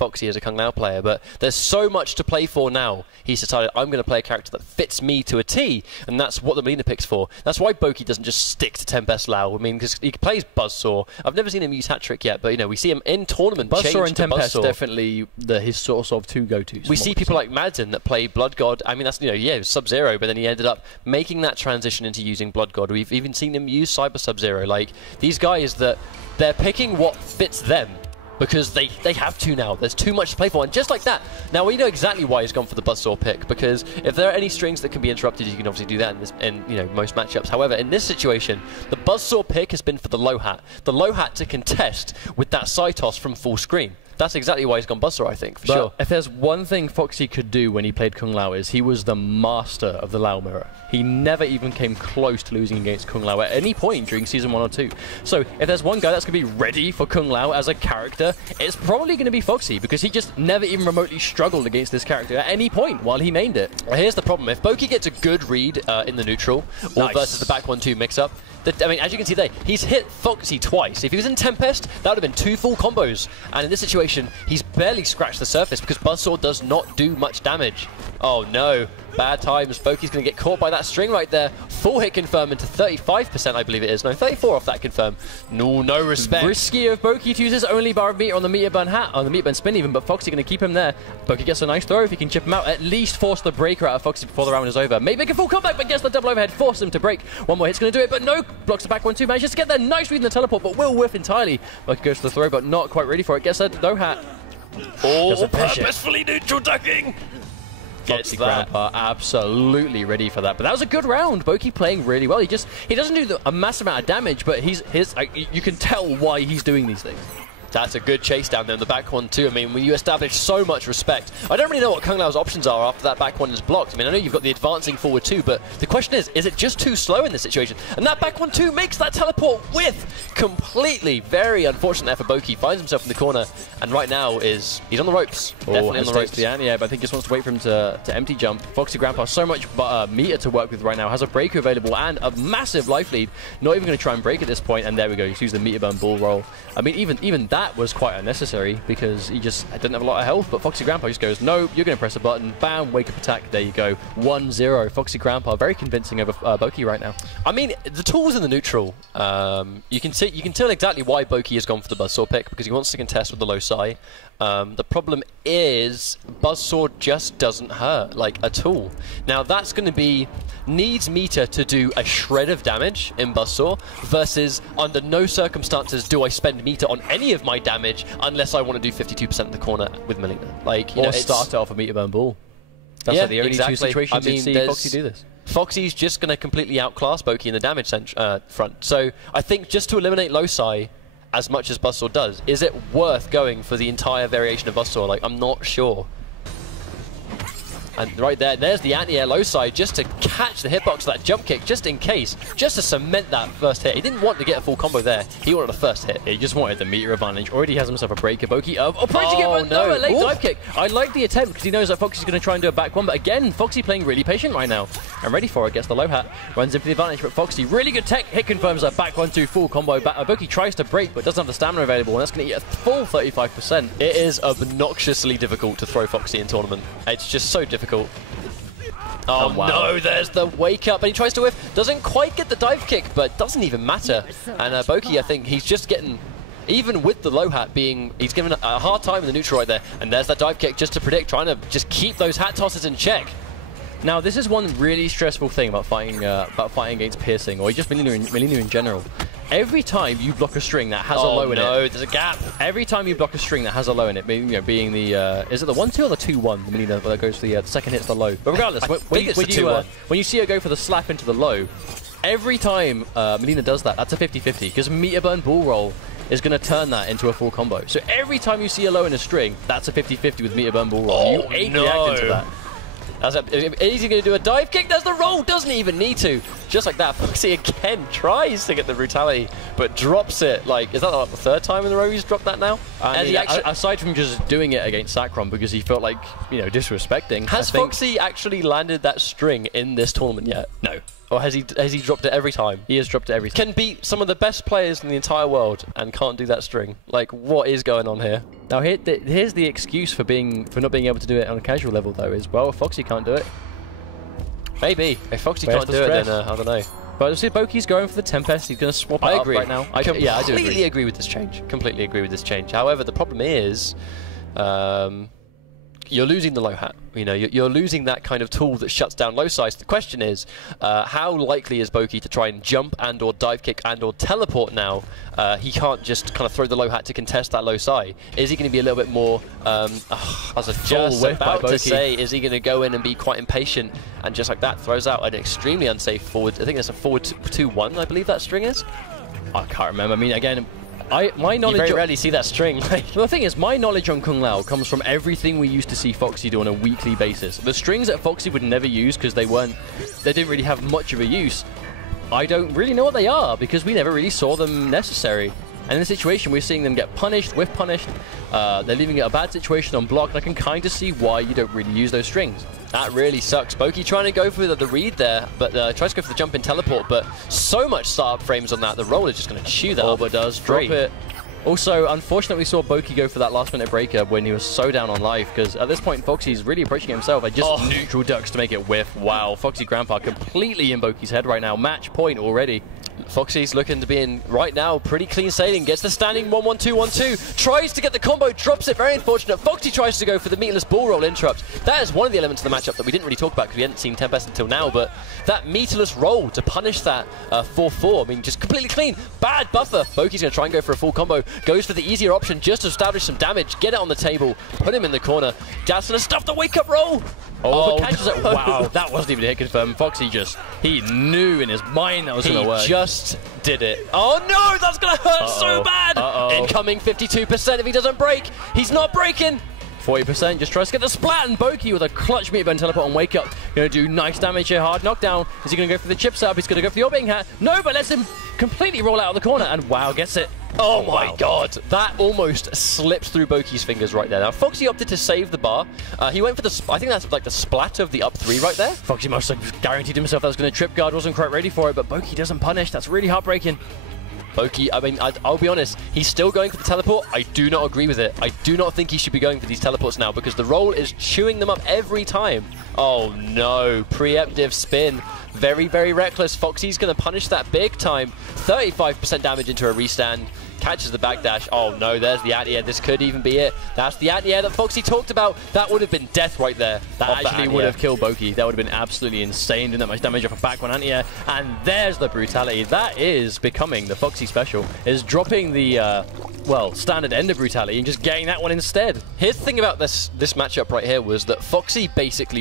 Foxy as a Kung Lao player, but there's so much to play for now. He's decided, I'm going to play a character that fits me to a T, and that's what the Melina picks for. That's why BOKI doesn't just stick to Tempest Lao. I mean, because he plays Buzzsaw. I've never seen him use Hat Trick yet, but, you know, we see him in tournament change to Buzzsaw and Tempest Buzzsaw. definitely his sort of two go-tos. We see people like Madden that play Blood God. I mean, that's, you know, yeah, it was Sub-Zero, but then he ended up making that transition into using Blood God. We've even seen him use Cyber Sub-Zero. Like, these guys that they're picking what fits them, because they have to now. There's too much to play for, and just like that, now we know exactly why he's gone for the Buzzsaw pick, because if there are any strings that can be interrupted, you can obviously do that in you know, most matchups. However, in this situation, the Buzzsaw pick has been for the low hat. The low hat to contest with that side toss from full screen. That's exactly why he's gone Buzzsaw, I think, for sure. If there's one thing Foxy could do when he played Kung Lao, is he was the master of the Lao mirror. He never even came close to losing against Kung Lao at any point during Season 1 or 2. So if there's one guy that's going to be ready for Kung Lao as a character, it's probably going to be Foxy, because he just never even remotely struggled against this character at any point while he mained it. Well, here's the problem. If BOKI gets a good read in the neutral, or versus the back 1-2 mix-up, I mean, as you can see there, he's hit Foxy twice. If he was in Tempest, that would have been 2 full combos. And in this situation, he's barely scratched the surface because Buzzsaw does not do much damage. Oh no, bad times. BOKI's going to get caught by that string right there. Full hit confirm into 35%, I believe it is. No, 34 off that confirm. No respect. Risky of BOKI to use his only bar of meter on the meter burn hat, on the meter burn spin even, but Foxy going to keep him there. BOKI gets a nice throw if he can chip him out. At least force the breaker out of Foxy before the round is over. Maybe make a full comeback, but gets the double overhead, force him to break. One more hit's going to do it, but no, blocks the back 1-2, manages to get there. Nice read in the teleport, but will whiff entirely. BOKI goes for the throw, but not quite ready for it. Gets a no hat. Oh, purposefully neutral ducking. FoxyGrampa absolutely ready for that, but that was a good round. BOKI playing really well. He doesn't do a massive amount of damage, but you can tell why he's doing these things. That's a good chase down there in the back 1-2. I mean, when you establish so much respect, I don't really know what Kung Lao's options are after that back 1 is blocked. I mean, I know you've got the advancing forward 2, but the question is it just too slow in this situation? And that back 1-2 makes that teleport with completely. Very unfortunate there for BOKI. Finds himself in the corner, and right now he's on the ropes. Definitely on the ropes. The anti-air, but I think he just wants to wait for him to empty jump. FoxyGrampa, so much meter to work with right now. Has a breaker available and a massive life lead. Not even going to try and break at this point, and there we go. He's used the meter burn bull roll. I mean, even that was quite unnecessary because he just didn't have a lot of health, but FoxyGrampa just goes, no, you're going to press a button, bam, wake up attack, there you go. 1-0. FoxyGrampa very convincing over BOKI right now. I mean, the tools in the neutral, you can tell exactly why BOKI has gone for the Buzzsaw pick, because he wants to contest with the low psi. The problem is Buzzsaw just doesn't hurt, like, at all. Now that's going to be needs meter to do a shred of damage in Buzzsaw versus under no circumstances do I spend meter on any of my damage unless I want to do 52% in the corner with Melina. Like, you know, start it off a meter burn bull. That's like the only two situations you'd see Foxy do this. Foxy's just going to completely outclass BOKI in the damage front. So I think just to eliminate low psi as much as Buzzsaw does, is it worth going for the entire variation of Buzzsaw? Like, I'm not sure. And right there's the anti-air low side just to catch the hitbox of that jump kick, just in case, just to cement that first hit. He didn't want to get a full combo there. He wanted a first hit. He just wanted the meter advantage. Already has himself a breaker. BOKI approaching it, but no, a late dive kick. I like the attempt because he knows that Foxy's going to try and do a back one, but again, Foxy playing really patient right now. And ready for it, gets the low hat, runs in for the advantage, but Foxy, really good tech, hit confirms a back 1-2 full combo. BOKI tries to break, but doesn't have the stamina available, and that's going to get a full 35%. It is obnoxiously difficult to throw Foxy in tournament. It's just so difficult. Oh wow. No, there's the wake up, and he tries to whiff, doesn't quite get the dive kick, but doesn't even matter. And BOKI, I think he's just getting, even with the low hat being, he's given a hard time in the neutral right there, and there's that dive kick just to predict, trying to just keep those hat tosses in check. Now, this is one really stressful thing about fighting against piercing, or just Melina in general. Every time you block a string that has a low in it. No, there's a gap. Every time you block a string that has a low in it, being the is it the 1-2 or the 2-1? The Melina that goes for the second hit's the low. But regardless, when you see her go for the slap into the low, every time Melina does that, that's a 50-50 because meter burn bull roll is going to turn that into a full combo. So every time you see a low in a string, that's a 50-50 with meter burn bull roll. You ain't reacting to that. Is he going to do a dive kick? There's the roll. Doesn't even need to. Just like that, Foxy again tries to get the brutality, but drops it. Like, is that like the third time in a row he's dropped that now? I mean, aside from just doing it against Sacron because he felt like, you know, disrespecting. Has Foxy actually landed that string in this tournament yet? No. Or has he dropped it every time? He has dropped it every time. Can beat some of the best players in the entire world and can't do that string. Like, what is going on here? Now here's the excuse for not being able to do it on a casual level though is, well, if Foxy can't do it. Maybe. If Foxy can't do it, then I don't know. But see, BOKI's going for the Tempest. He's going to swap it up right now. I do agree with this change. Completely agree with this change. However, the problem is, you're losing the low hat. You know, you're losing that kind of tool that shuts down low size. The question is, how likely is BOKI to try and jump and or dive kick and or teleport now? He can't just kind of throw the low hat to contest that low side. Is he going to be a little bit more, as a just about to say, is he going to go in and be quite impatient and just like that throws out an extremely unsafe forward? I think it's a forward 2-1, I believe that string is. I can't remember. I mean, again, my knowledge. You very rarely see that string. Well, the thing is, my knowledge on Kung Lao comes from everything we used to see Foxy do on a weekly basis. The strings that Foxy would never use because they didn't really have much of a use. I don't really know what they are because we never really saw them necessary. And in the situation, we're seeing them get punished, whiff punished. They're leaving it a bad situation on block, and I can kind of see why you don't really use those strings. That really sucks. BOKI trying to go for the read there, but tries to go for the jump in teleport, but so much startup frames on that, the roll is just going to chew that up. Does drop it. Also, unfortunately, we saw BOKI go for that last-minute breaker when he was so down on life, because at this point, Foxy's really approaching himself. I just neutral ducks to make it whiff. Wow, FoxyGrampa completely in BOKI's head right now. Match point already. Foxy's looking to be in right now, pretty clean sailing, gets the standing 1-1-2-1-2, tries to get the combo, drops it, very unfortunate. Foxy tries to go for the meatless ball roll interrupt. That is one of the elements of the matchup that we didn't really talk about because we hadn't seen Tempest until now, but that meatless roll to punish that 4-4, I mean, just completely clean, bad buffer. BOKI's going to try and go for a full combo, goes for the easier option just to establish some damage, get it on the table, put him in the corner. Dad's going to stuff the wake-up roll. Catches it. Wow, that wasn't even a hit confirm. Foxy he knew in his mind that was going to work. He just did it. Oh no, that's going to hurt so bad. Incoming 52% if he doesn't break. He's not breaking. 40%, just tries to get the splat, and BOKI with a clutch meat bone teleport on wake up. Going to do nice damage here, hard knockdown. Is he going to go for the chip setup? He's going to go for the orbiting hat. No, but lets him completely roll out of the corner, and wow, gets it. Oh my god, that almost slips through BOKI's fingers right there. Now, Foxy opted to save the bar. He went for the, I think that's like the splat of the up 3 right there. Foxy must have guaranteed himself that was going to trip guard, wasn't quite ready for it, but BOKI doesn't punish. That's really heartbreaking. BOKI, I mean, I'll be honest, he's still going for the teleport. I do not agree with it. I do not think he should be going for these teleports now because the roll is chewing them up every time. Oh no, preemptive spin. Very, very reckless. Foxy's going to punish that big time. 35% damage into a restand. Catches the backdash. Oh no, there's the anti-air. This could even be it. That's the anti-air that Foxy talked about. That would have been death right there. That actually would have killed BOKI. That would have been absolutely insane, doing that much damage off a back one anti-air. And there's the brutality. That is becoming the Foxy special. Is dropping the, well, standard ender brutality and just getting that one instead. Here's the thing about this matchup right here was that Foxy basically